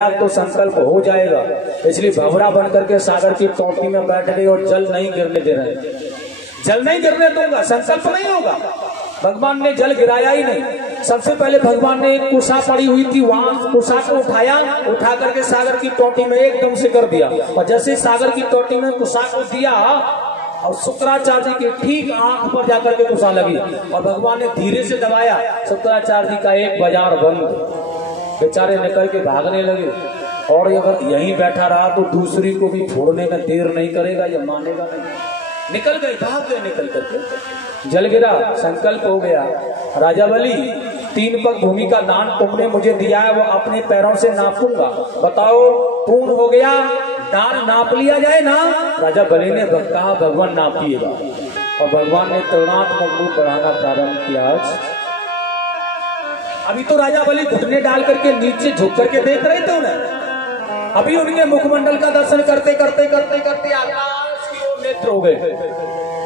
तो संकल्प हो जाएगा। इसलिए भंवरा बन करके सागर की टोटी में बैठ गए और जल नहीं गिरने दे रहे। जल नहीं गिरने दूंगा, संकल्प नहीं होगा। भगवान ने जल गिराया ही नहीं। सबसे पहले भगवान ने एक कुशा पड़ी हुई थी, वहां कुशा को उठा करके सागर की टोटी में एकदम से कर दिया। और जैसे सागर की टोटी में कुशा को दिया और शुक्राचार्य जी के ठीक आंख पर जाकर के कुशा लगी और भगवान ने धीरे से दबाया। शुक्राचार्य जी का एक बाजार बंद, बेचारे निकल के भागने लगे। और अगर यहीं बैठा रहा तो दूसरी को भी फोड़ने में देर नहीं करेगा, ये मानेगा नहीं। निकल गए, भाग गए निकल करके। जल गिरा, संकल्प हो गया। राजा बलि, 3 पग भूमि का दान तुमने मुझे दिया है, वो अपने पैरों से नापूंगा। बताओ पूर्ण हो गया, दान नाप लिया जाए ना। राजा बलि ने कहा भगवान नापिएगा। और भगवान ने तुरणात्मक रूप बढ़ाना प्रारंभ किया। अभी तो राजा बलि घुटने डाल करके नीचे झुक करके देख रहे थे उन्हें। अभी उनके मुखमंडल का दर्शन करते करते करते करते आकाश की ओर नेत्र हो गए।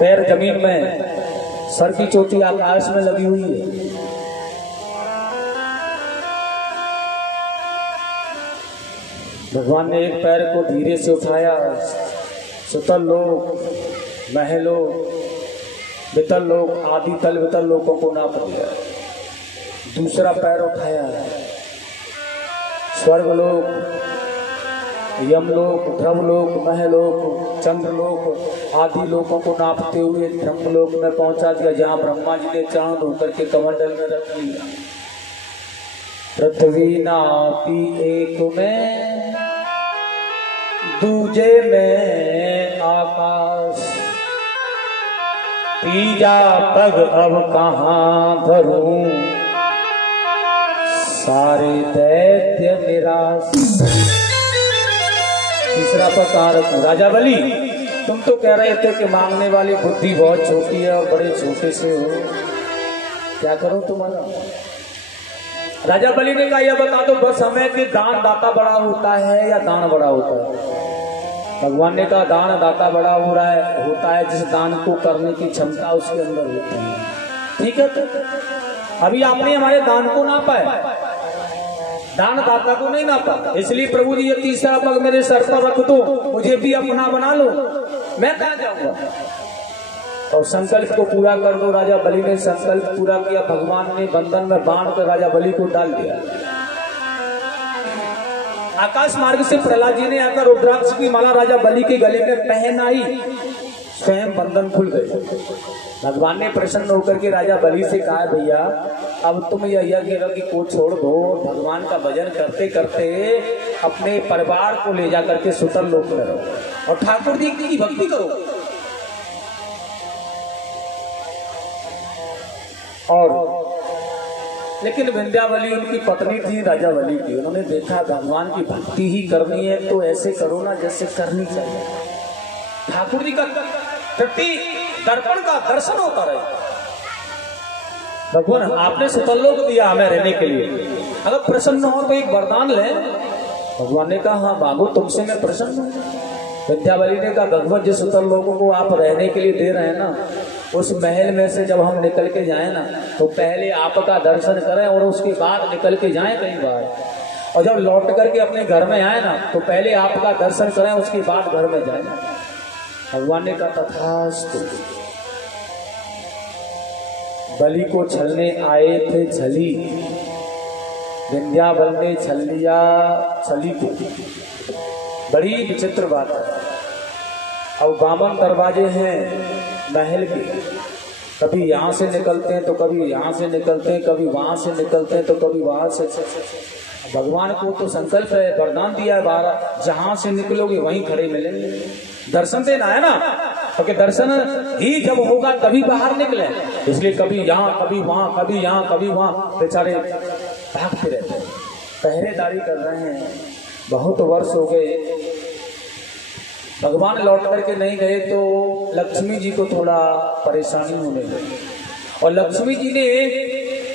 पैर जमीन में, सर की चोटी आकाश में लगी हुई है। भगवान ने एक पैर को धीरे से उठाया। सुतल लोक, महलों, वितल लोक आदि तल वितल लोकों को नाप दिया। दूसरा पैर उठाया, स्वर्गलोक, यमलोक, ध्रुवलोक, महलोक, चंद्रलोक आदि लोकों को नापते हुए ब्रह्मलोक में पहुंचा दिया, जहां ब्रह्मा जी ने चांद होकर के कमंडल में रख लिया। पृथ्वी नापी एक में, दूजे में आकाश, तीजा पग अब कहां धरूं, सारे दैत्य निराश। तीसरा प्रकार, राजा बलि तुम तो कह रहे थे कि मांगने वाली बुद्धि बहुत छोटी है और बड़े छोटे से हो, क्या करो तुम्हारा। राजा बलि ने कहा यह बता दो, बस हमें कि दान दाता बड़ा होता है या दान बड़ा होता है। भगवान ने कहा दान दाता बड़ा होता है जिस दान को करने की क्षमता उसके अंदर होती है। ठीक है, तो अभी आपने हमारे दान को नापा है, दान दाता को नहीं नापा। इसलिए प्रभु जी ये तीसरा पग मेरे सर पर रख दो, मुझे भी अपना बना लो, मैं कहां जाऊंगा। और संकल्प को पूरा कर दो। राजा बलि ने संकल्प पूरा किया। भगवान ने बंधन में बांध कर राजा बलि को डाल दिया। आकाश मार्ग से प्रहलाद जी ने आकर रुद्राक्ष की माला राजा बलि के गले में पहनाई, स्वयं बंधन खुल गए। भगवान ने प्रसन्न होकर के राजा बलि से कहा भैया अब तुम यह यज्ञ को छोड़ दो, भगवान का भजन करते करते अपने परिवार को ले जाकर के सुतल लोक में रहो और ठाकुर जी की भक्ति करो। और लेकिन विंध्यावली उनकी पत्नी थी राजा बलि की। उन्होंने देखा भगवान की भक्ति ही करनी है तो ऐसे करो ना जैसे करनी चाहिए। ठाकुर जी का दर्पण का दर्शन होता रहे। भगवान आपने सुतल्लोक दिया हमें रहने के लिए, अगर प्रसन्न हो तो एक वरदान ले। भगवान ने कहा हाँ मांगो, तुमसे मैं प्रसन्न हूं। विंध्यावली ने कहा भगवान जिस सुतल लोगों को आप रहने के लिए दे रहे हैं ना, उस महल में से जब हम निकल के जाए ना तो पहले आपका दर्शन करें और उसके बाद निकल के जाएं कहीं बाहर। और जब लौट करके अपने घर में आए ना तो पहले आपका दर्शन करें, उसके बाद घर में जाए। भगवान ने कहा तथास्तु। बलि को छलने आए थे छली, विंध्यावल ने छल लिया छली को। बड़ी विचित्र बात है। अब 52 दरवाजे हैं महल के, कभी यहाँ से निकलते हैं तो कभी यहाँ से निकलते हैं, कभी वहां से निकलते हैं तो कभी वहां से। भगवान को तो संकल्प है, वरदान दिया है 12, जहां से निकलोगे वहीं खड़े मिलेंगे। दर्शन देना है ना, क्योंकि दर्शन ही जब होगा तभी बाहर निकले। इसलिए कभी यहाँ कभी वहां, कभी यहाँ कभी वहां, बेचारे भागते रहते हैं, पहरेदारी कर रहे हैं। बहुत वर्ष हो गए, भगवान लौट करके नहीं गए तो लक्ष्मी जी को थोड़ा परेशानी होने लगी। और लक्ष्मी जी ने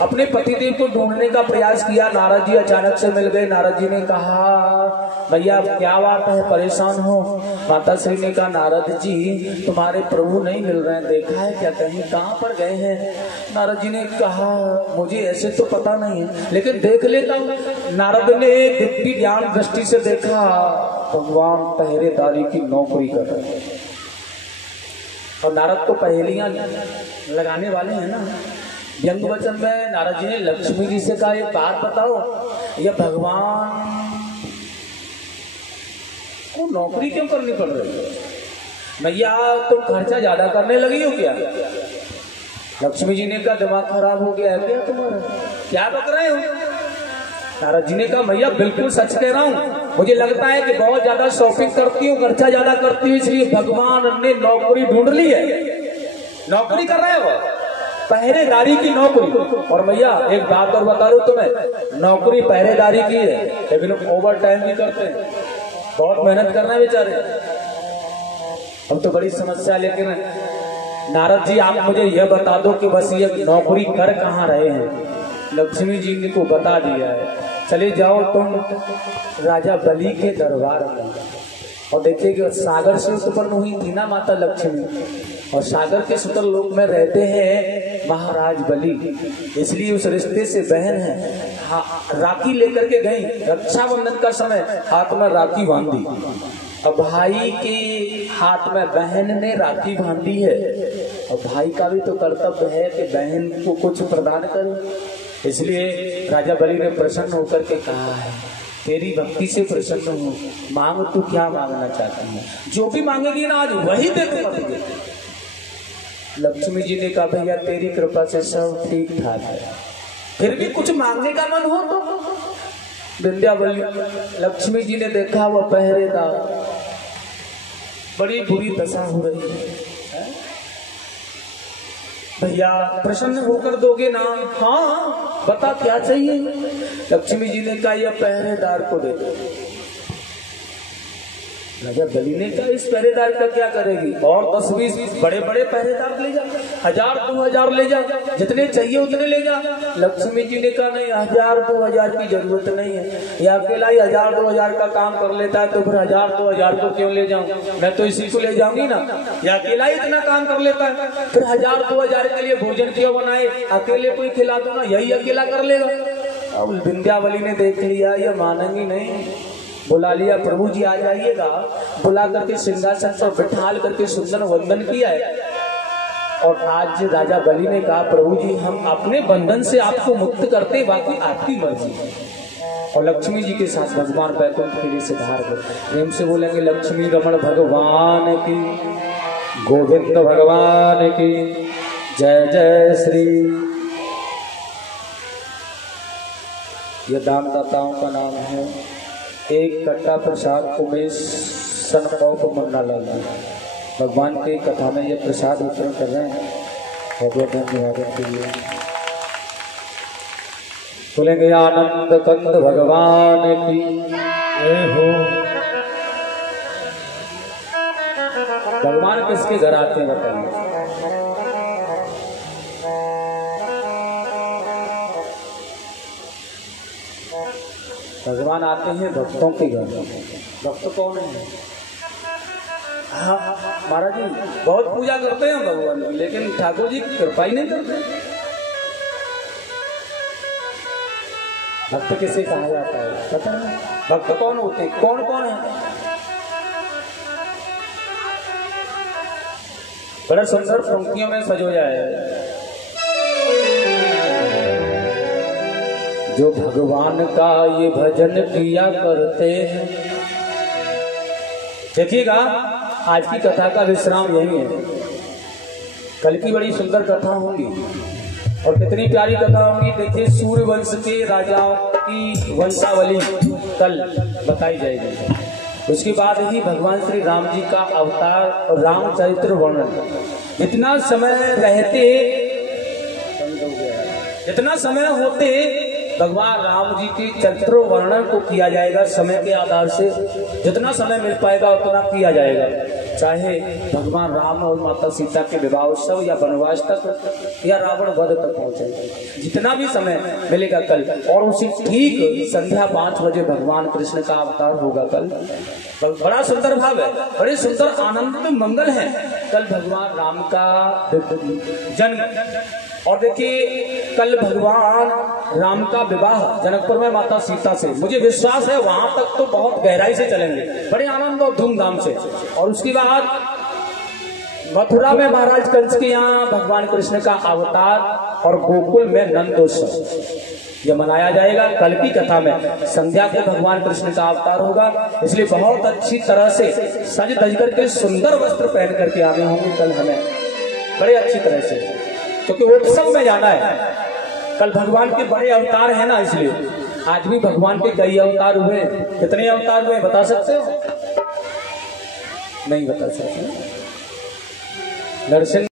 अपने पतिदेव को ढूंढने का प्रयास किया। नारद जी अचानक से मिल गए। नारद जी ने कहा भैया क्या बात है, परेशान हो? माता श्री ने कहा नारद जी तुम्हारे प्रभु नहीं मिल रहे हैं, देखा है क्या कहीं, कहाँ पर गए हैं? नारद जी ने कहा मुझे ऐसे तो पता नहीं है लेकिन देख लेता हूँ। नारद ने दिव्य ज्ञान दृष्टि से देखा, भगवान पहरेदारी की नौकरी कर रहे हैं। और नारद तो पहेलियां लगाने वाले हैं ना। व्यंग वचन में नारद जी ने लक्ष्मी जी से कहा एक बात बताओ, यह भगवान को नौकरी क्यों करनी पड़ रही है? भैया तुम खर्चा ज्यादा करने लगी हो क्या? लक्ष्मी जी ने कहा दिमाग खराब हो गया है क्या तुम्हारा, क्या बक रहे हो? नारद जी ने कहा भैया बिल्कुल सच कह रहा हूँ, मुझे लगता है कि बहुत ज्यादा शॉपिंग करती हूँ, खर्चा ज्यादा करती हूँ, इसलिए भगवान ने नौकरी ढूंढ ली है। नौकरी कर रहे हैं वो, पहरेदारी की नौकरी। और भैया एक बात और बता दूं तुम्हें, नौकरी पहरेदारी की है लेकिन ओवर टाइम भी करते हैं, बहुत मेहनत करना है बेचारे। अब तो बड़ी समस्या। लेकिन नारद जी आप मुझे यह बता दो कि बस ये नौकरी कर कहाँ रहे हैं? लक्ष्मी जी ने को बता दिया है, चले जाओ तुम राजा बलि के दरबार में। और देखिए कि सागर से उत्पन्न हुई थी ना माता लक्ष्मी, और सागर के सुतल लोक में रहते हैं महाराज बलि, इसलिए उस रिश्ते से बहन है। हाँ, राखी लेकर के गई, रक्षाबंधन का समय हाथ में राखी बांधी। अब भाई के हाथ में बहन ने राखी बांधी है, और भाई का भी तो कर्तव्य है कि बहन को कुछ प्रदान करे। इसलिए राजा बलि ने प्रसन्न होकर के कहा है तेरी भक्ति से प्रसन्न हूँ, मांग तू क्या मांगना चाहती है, जो भी मांगेगी ना आज वही दे पाएगी। लक्ष्मी जी ने कहा भैया तेरी कृपा से सब ठीक ठाक है, फिर भी कुछ मांगने का मन हो तो। विंध्यावली लक्ष्मी जी ने देखा वो पहरेदार, बड़ी बुरी दशा हो रही है, भैया प्रसन्न होकर दोगे ना? हाँ बता क्या चाहिए? लक्ष्मी जी ने कहा यह पहरेदार को दे दो। राजा बलि ने कहा इस पहरेदार का क्या करेगी? और 10-20 बड़े बड़े पहरेदार ले जा, 1000-2000 ले जा, जितने चाहिए उतने ले जा। लक्ष्मी जी ने कहा नहीं 1000-2000 की जरूरत नहीं है, यह अकेला ही 1000-2000 का काम कर लेता है, तो फिर 1000-2000 को क्यों ले जाऊं? मैं तो इसी को ले जाऊंगी ना, यह अकेला ही इतना काम कर लेता है, फिर 1000-2000 के लिए भोजन क्यों बनाए? अकेले कोई खिला दो ना, यही अकेला कर लेगा। अब विंध्यावली ने देख लिया यह मानेंगी नहीं, बुला लिया, प्रभु जी आ जाइएगा, बुला करके सिंहासन पर बिठाल करके सुंदर वंदन किया है। और आज राजा बलि ने कहा प्रभु जी हम अपने बंधन से आपको मुक्त करते, बाकी आपकी मर्जी है। और लक्ष्मी जी के साथ भगवान बैकुंठ के लिए सिधार कर प्रेम से बोलेंगे लक्ष्मी रमण भगवान की, गोविंद भगवान की जय जय श्री। यह दानदाताओं का नाम है। एक कट्टा प्रसाद उमेश सनपौप मुन्ना लाल जी भगवान की कथा में ये प्रसाद वितरण कर रहे हैं, बहुत धन्यवाद के लिए। बोलेंगे आनंद कंद भगवान की जय हो। भगवान किसके घर आते हैं बताइए? भगवान आते हैं भक्तों के घर। भक्त कौन है? हाँ महाराज जी बहुत पूजा करते हैं भगवान, लेकिन ठाकुर जी की कृपा ही नहीं करते। भक्त किसे कहा जाता है पता है? भक्त कौन होते हैं? कौन कौन है? बड़ा सुंदर पंक्तियों में सजोया है। जो भगवान का ये भजन किया करते हैं। देखिएगा आज की कथा का विश्राम यही है, कल की बड़ी सुंदर कथा होंगी और कितनी प्यारी कथा होंगी। देखिए सूर्यवंश के राजाओं की वंशावली कल बताई जाएगी। उसके बाद ही भगवान श्री राम जी का अवतार और रामचरित्र वर्णन। इतना समय रहते, इतना समय होते भगवान राम जी के चरित्र वर्णन को किया जाएगा। समय के आधार से जितना समय मिल पाएगा उतना किया जाएगा। चाहे भगवान राम और माता सीता के विवाह उत्सव या वनवास तक या रावण वध तक पहुंचे, जितना भी समय मिलेगा कल। और उसी ठीक संध्या 5 बजे भगवान कृष्ण का अवतार होगा कल। बड़ा सुंदर भाव है, बड़े सुंदर आनंद में मंगल है कल भगवान राम का जन्म। और देखिए कल भगवान राम का विवाह जनकपुर में माता सीता से, मुझे विश्वास है वहां तक तो बहुत गहराई से चलेंगे, बड़े आनंद और धूमधाम से। और उसके बाद मथुरा में महाराज कंस के यहाँ भगवान कृष्ण का अवतार और गोकुल में नंदोत्सव यह मनाया जाएगा। कल की कथा में संध्या को भगवान कृष्ण का अवतार होगा, इसलिए बहुत अच्छी तरह से सज धज करके सुंदर वस्त्र पहन करके आने होंगे कल हमें, बड़े अच्छी तरह से, क्योंकि उत्सव में जाना है। कल भगवान के बड़े अवतार है ना, इसलिए आज भी भगवान के कई अवतार हुए। कितने अवतार हुए बता सकते हो? नहीं बता सकते। नरसिंह